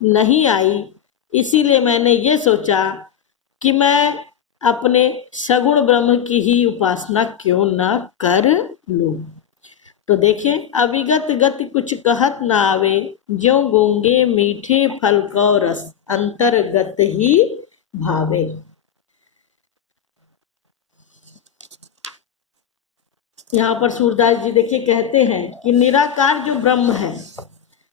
नहीं आई, इसीलिए मैंने ये सोचा कि मैं अपने सगुण ब्रह्म की ही उपासना क्यों न कर लूं। तो देखें, अविगत गति कुछ कहत न आवे, ज्यों गूंगे मीठे फल को रस, अंतर्गत ही भावे। यहाँ पर सूरदास जी देखिए कहते हैं कि निराकार जो ब्रह्म है,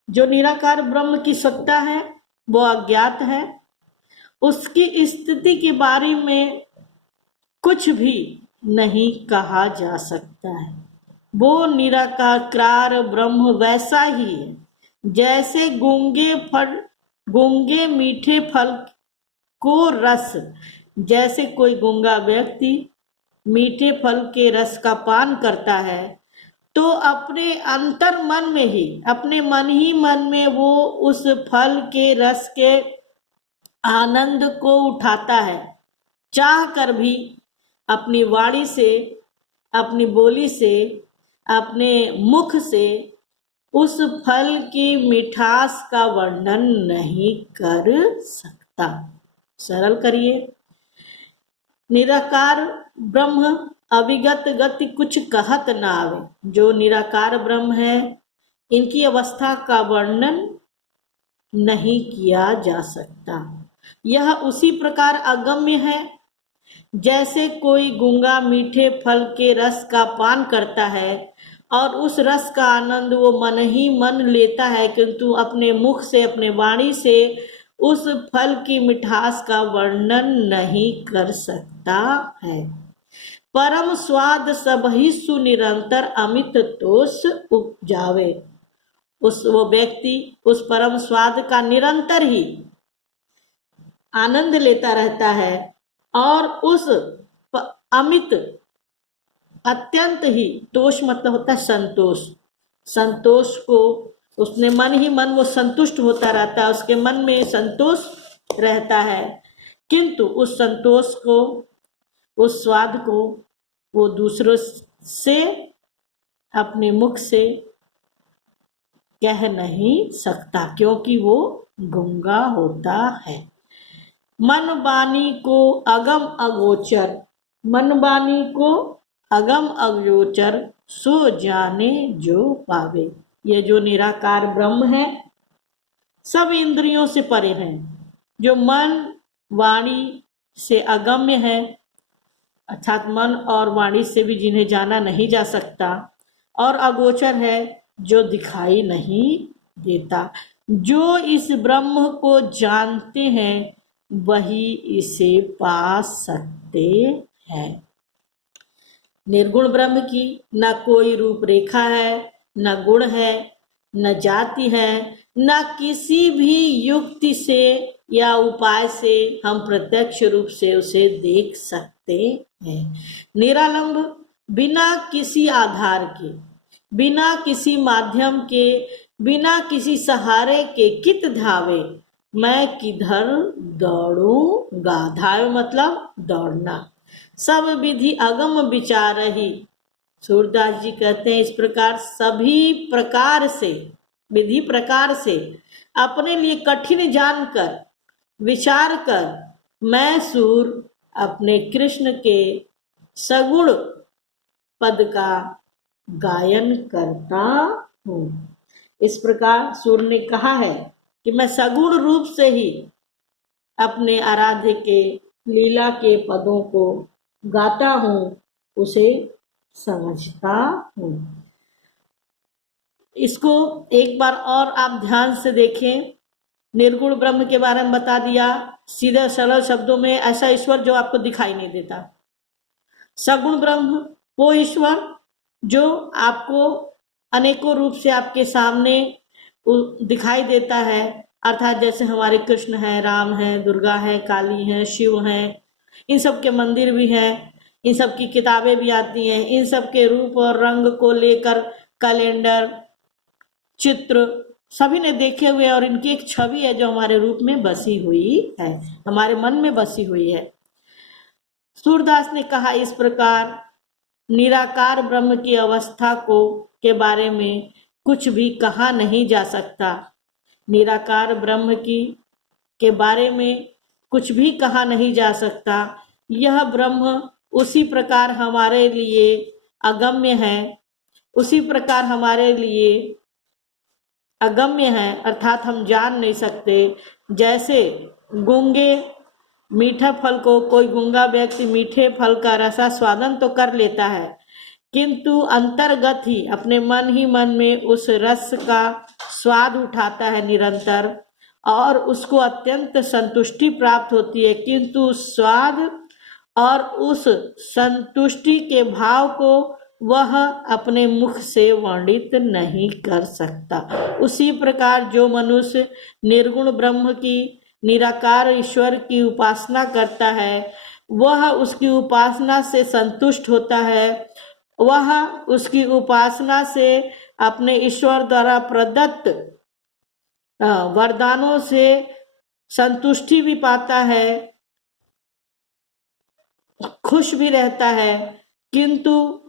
जो निराकार ब्रह्म की सत्ता है वो अज्ञात है, उसकी स्थिति के बारे में कुछ भी नहीं कहा जा सकता है। वो निराकार ब्रह्म वैसा ही है जैसे गूंगे मीठे फल को रस, जैसे कोई गूंगा व्यक्ति मीठे फल के रस का पान करता है तो अपने अंतर मन में ही, अपने मन में वो उस फल के रस के आनंद को उठाता है, चाह कर भी अपनी वाणी से, अपनी बोली से, अपने मुख से उस फल की मिठास का वर्णन नहीं कर सकता। सरल करिए, निराकार ब्रह्म अविगत गति कुछ कहत न आवे। जो निराकार ब्रह्म है, इनकी अवस्था का वर्णन नहीं किया जा सकता। यह उसी प्रकार अगम्य है जैसे कोई गूंगा मीठे फल के रस का पान करता है और उस रस का आनंद वो मन ही मन लेता है, किंतु अपने मुख से, अपने वाणी से उस फल की मिठास का वर्णन नहीं कर सकता है। परम स्वाद सबहि सुनिरंतर अमित तोष उपजावे। वो व्यक्ति उस परम स्वाद का निरंतर ही आनंद लेता रहता है और उस अमित, अत्यंत ही, तोष मतलब होता है संतोष, संतोष को उसने मन ही मन वो संतुष्ट होता रहता है, उसके मन में संतोष रहता है, किंतु उस संतोष को, उस स्वाद को वो दूसरों से, अपने मुख से कह नहीं सकता, क्योंकि वो गूंगा होता है। मन वाणी को अगम अगोचर, मन वाणी को अगम अगोचर, सो जाने जो पावे। ये जो निराकार ब्रह्म है सब इंद्रियों से परे है, जो मन वाणी से अगम्य है, अर्थात मन और वाणी से भी जिन्हें जाना नहीं जा सकता, और अगोचर है जो दिखाई नहीं देता। जो इस ब्रह्म को जानते हैं वही इसे पा सकते हैं। निर्गुण ब्रह्म की न कोई रूपरेखा है, न गुण है, न जाति है, न किसी भी युक्ति से या उपाय से हम प्रत्यक्ष रूप से उसे देख सकते हैं। निरालंब, बिना किसी आधार के, बिना किसी माध्यम के, बिना किसी सहारे के कित धावे, मैं किधर दौड़ूंगा। धावे मतलब दौड़ना। सब विधि अगम विचार ही, सूरदास जी कहते हैं इस प्रकार सभी प्रकार से, विधि प्रकार से अपने लिए कठिन जानकर, विचार कर मैं सूर अपने कृष्ण के सगुण पद का गायन करता हूँ। इस प्रकार सूर ने कहा है कि मैं सगुण रूप से ही अपने आराध्य के लीला के पदों को गाता हूँ, उसे समझता हूँ। इसको एक बार और आप ध्यान से देखें। निर्गुण ब्रह्म के बारे में बता दिया सीधे सरल शब्दों में, ऐसा ईश्वर जो आपको दिखाई नहीं देता। सगुण ब्रह्म वो ईश्वर जो आपको अनेकों रूप से आपके सामने दिखाई देता है, अर्थात जैसे हमारे कृष्ण है, राम है, दुर्गा है, काली है, शिव है, इन सब के मंदिर भी हैं, इन सब की किताबें भी आती हैं, इन सब के रूप और रंग को लेकर कैलेंडर, चित्र सभी ने देखे हुए, और इनकी एक छवि है जो हमारे रूप में बसी हुई है, हमारे मन में बसी हुई है। सूरदास ने कहा इस प्रकार निराकार ब्रह्म की अवस्था को के बारे में कुछ भी कहा नहीं जा सकता। निराकार ब्रह्म की के बारे में कुछ भी कहा नहीं जा सकता। यह ब्रह्म उसी प्रकार हमारे लिए अगम्य है, उसी प्रकार हमारे लिए अगम्य है, अर्थात हम जान नहीं सकते। जैसे गूंगे मीठा फल को, कोई गूंगा व्यक्ति मीठे फल का रसास्वादन तो कर लेता है, किंतु अंतर्गत ही अपने मन ही मन में उस रस का स्वाद उठाता है निरंतर, और उसको अत्यंत संतुष्टि प्राप्त होती है, किंतु स्वाद और उस संतुष्टि के भाव को वह अपने मुख से वर्णित नहीं कर सकता। उसी प्रकार जो मनुष्य निर्गुण ब्रह्म की, निराकार ईश्वर की उपासना करता है, वह उसकी उपासना से संतुष्ट होता है, वह उसकी उपासना से अपने ईश्वर द्वारा प्रदत्त वरदानों से संतुष्टि भी पाता है, खुश भी रहता है, किंतु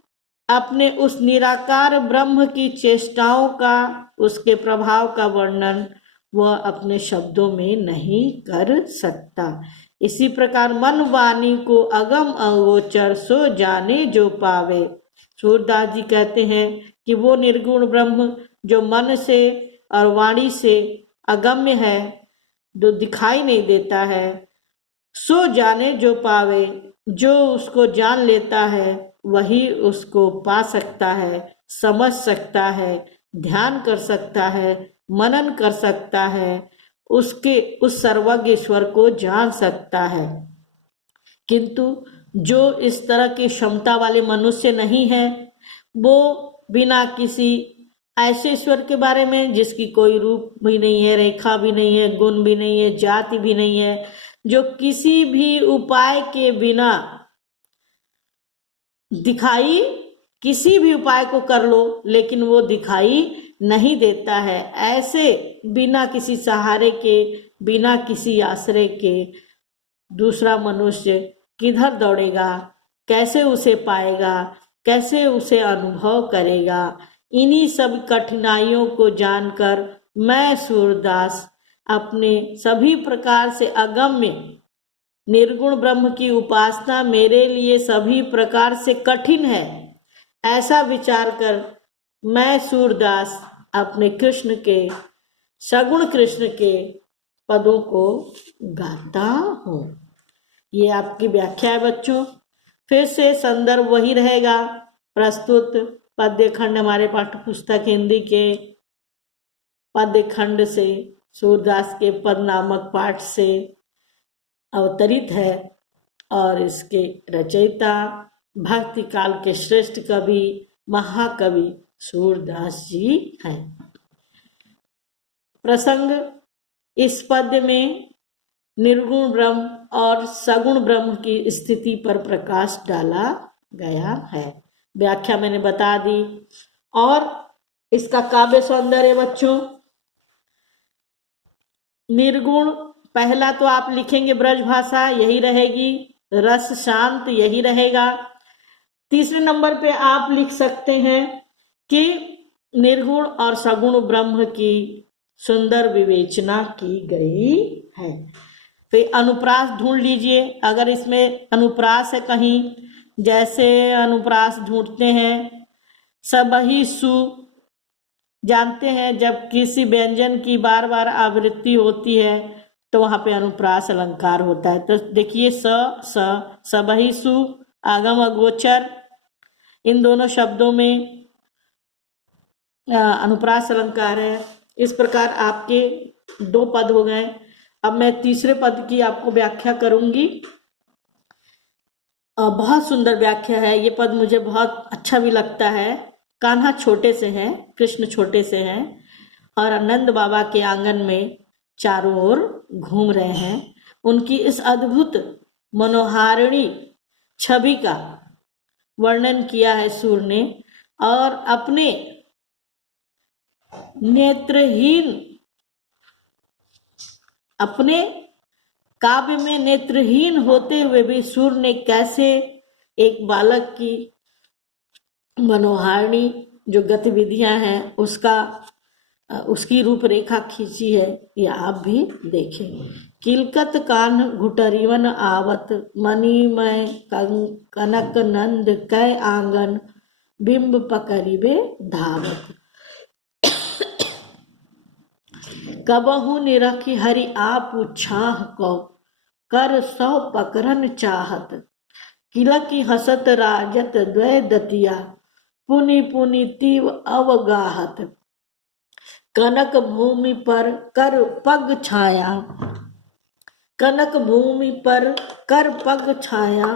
अपने उस निराकार ब्रह्म की चेष्टाओं का, उसके प्रभाव का वर्णन वह अपने शब्दों में नहीं कर सकता। इसी प्रकार मन वाणी को अगम अगोचर सो जाने जो पावे। सूरदास जी कहते हैं कि वो निर्गुण ब्रह्म जो मन से और वाणी से अगम्य है, जो दिखाई नहीं देता है, सो जाने जो पावे, जो उसको जान लेता है वही उसको पा सकता है, समझ सकता है, ध्यान कर सकता है, मनन कर सकता है, उसके उस सर्वज्ञ ईश्वर को जान सकता है। किंतु जो इस तरह की क्षमता वाले मनुष्य नहीं है, वो बिना किसी ऐसे ईश्वर के बारे में जिसकी कोई रूप भी नहीं है, रेखा भी नहीं है, गुण भी नहीं है, जाति भी नहीं है, जो किसी भी उपाय के बिना दिखाई, किसी भी उपाय को कर लो लेकिन वो दिखाई नहीं देता है, ऐसे बिना किसी सहारे के, बिना किसी आश्रय के दूसरा मनुष्य किधर दौड़ेगा, कैसे उसे पाएगा, कैसे उसे अनुभव करेगा। इन्हीं सब कठिनाइयों को जानकर मैं सूरदास अपने सभी प्रकार से अगम्य निर्गुण ब्रह्म की उपासना मेरे लिए सभी प्रकार से कठिन है, ऐसा विचार कर मैं सूरदास अपने कृष्ण के, सगुण कृष्ण के पदों को गाता हूँ। ये आपकी व्याख्या है बच्चों। फिर से संदर्भ वही रहेगा, प्रस्तुत पद्य खंड हमारे पाठ्य पुस्तक हिंदी के पद्य खंड से, सूरदास के पद नामक पाठ से अवतरित है, और इसके रचयिता भक्ति काल के श्रेष्ठ कवि महाकवि सूरदास जी हैं। प्रसंग इस पद्य में निर्गुण ब्रह्म और सगुण ब्रह्म की स्थिति पर प्रकाश डाला गया है। व्याख्या मैंने बता दी। और इसका काव्य सौंदर्य बच्चों, निर्गुण पहला तो आप लिखेंगे ब्रज भाषा यही रहेगी, रस शांत यही रहेगा। तीसरे नंबर पे आप लिख सकते हैं कि निर्गुण और सगुण ब्रह्म की सुंदर विवेचना की गई है। फिर अनुप्रास ढूंढ लीजिए, अगर इसमें अनुप्रास है कहीं, जैसे अनुप्रास ढूंढते हैं सबही सु, जानते हैं जब किसी व्यंजन की बार बार आवृत्ति होती है तो वहां पे अनुप्रास अलंकार होता है। तो देखिए सबही सु, आगम अगोचर, इन दोनों शब्दों में अनुप्रास अलंकार है। इस प्रकार आपके 2 पद हो गए। अब मैं तीसरे पद की आपको व्याख्या करूंगी। बहुत सुंदर व्याख्या है ये पद, मुझे बहुत अच्छा भी लगता है। कान्हा छोटे से हैं, कृष्ण छोटे से हैं और नंद बाबा के आंगन में चारों ओर घूम रहे हैं। उनकी इस अद्भुत मनोहारिणी छवि का वर्णन किया है सूर ने, और अपने नेत्रहीन, अपने काव्य में नेत्रहीन होते हुए भी सूर ने कैसे एक बालक की मनोहारिणी जो गतिविधियां हैं उसका उसकी रूपरेखा खींची है, ये आप भी देखें। किलकत कान घुटरिवन आवत, मणिमय कनक नंद कै आंगन, बिंब पकड़िबे धावत। कबहू निरखी हरि आपु छाह को, कर सौ पकरन चाहत। किलकी हसत राजत द्वय दतिया, पुनि पुनि तीव अवगाहत। कनक भूमि पर कर पग छाया, कनक भूमि पर कर पग छाया।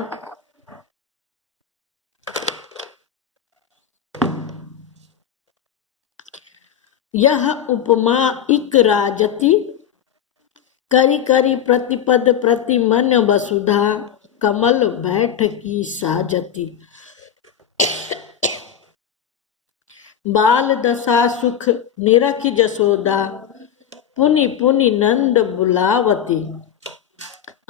यह उपमा इक राजति, करी करी प्रतिपद प्रति मन वसुधा, कमल बैठ की साजति। बाल दशा सुख निरख जसोदा, पुनि पुनि नंद बुलावती।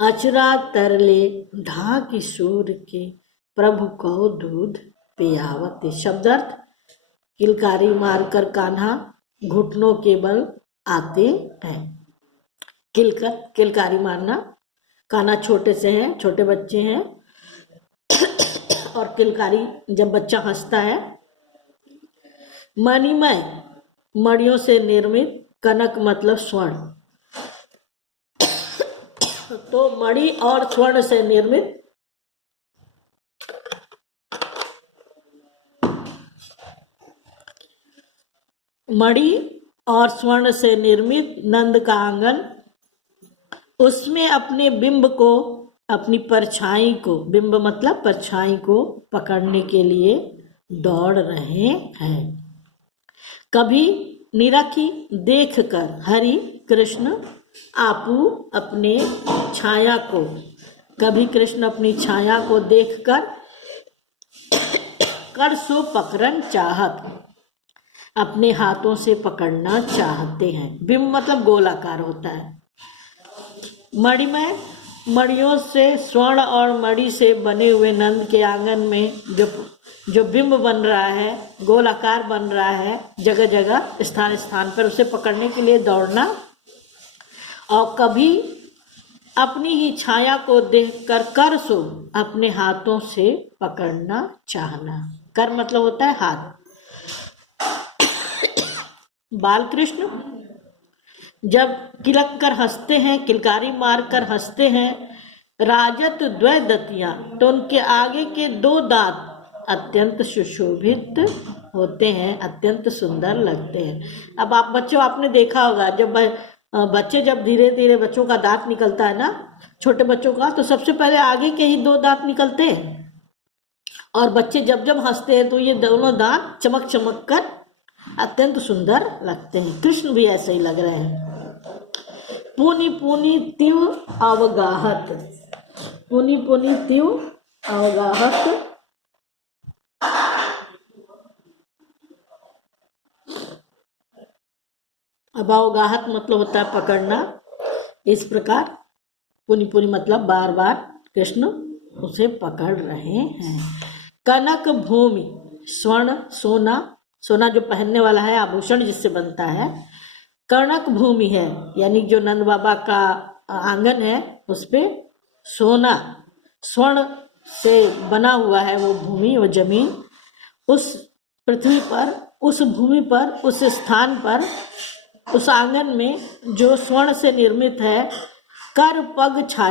अचरा तरले ढाकी सूर के, प्रभु को दूध पियावती। शब्दार्थ: किलकारी मारकर कान्हा घुटनों के बल आते हैं। किलकत, किलकारी मारना। कान्हा छोटे से हैं, छोटे बच्चे हैं, और किलकारी जब बच्चा हंसता है। मणिमय, मणियों से निर्मित, कनक मतलब स्वर्ण, तो मणि और स्वर्ण से निर्मित मणि और स्वर्ण से निर्मित नंद का आंगन, उसमें अपने बिंब को, अपनी परछाई को, बिंब मतलब परछाई को पकड़ने के लिए दौड़ रहे हैं। कभी निरखी देखकर हरि कृष्ण आपू अपने छाया को, कभी कृष्ण अपनी छाया को देखकर कर सो पकड़न चाहत, अपने हाथों से पकड़ना चाहते हैं। बिंब मतलब गोलाकार होता है। मणिमय, मणियों से, स्वर्ण और मणि से बने हुए नंद के आंगन में जो बिंब बन रहा है, गोलाकार बन रहा है, जगह जगह स्थान स्थान पर, उसे पकड़ने के लिए दौड़ना। और कभी अपनी ही छाया को देखकर कर सो अपने हाथों से पकड़ना चाहना। कर मतलब होता है हाथ। बालकृष्ण जब किलक कर हंसते हैं, किलकारी मार कर हंसते हैं, राजत द्वय दतियां, तो उनके आगे के दो दांत अत्यंत सुशोभित होते हैं, अत्यंत सुंदर लगते हैं। अब आप बच्चों, आपने देखा होगा जब बच्चे, जब धीरे धीरे बच्चों का दांत निकलता है ना, छोटे बच्चों का, तो सबसे पहले आगे के ही दो दांत निकलते हैं, और बच्चे जब जब हंसते हैं तो ये दोनों दांत चमक चमक कर अत्यंत सुंदर लगते हैं। कृष्ण भी ऐसे ही लग रहे हैं। पुनि पुनि तीव अवगाहत, पुनि पुनि तीव अवगाहत। अब अवगाहत मतलब होता है पकड़ना। इस प्रकार पुनि पुनि मतलब बार बार कृष्ण उसे पकड़ रहे हैं। कनक भूमि, स्वर्ण, सोना, सोना जो पहनने वाला है, आभूषण जिससे बनता है। कनक भूमि है, यानी जो नंद बाबा का आंगन है उस पे सोना, स्वर्ण से बना हुआ है वो भूमि, वो जमीन। उस पृथ्वी पर, उस भूमि पर, उस स्थान पर, उस आंगन में जो स्वर्ण से निर्मित है, कर पग छाया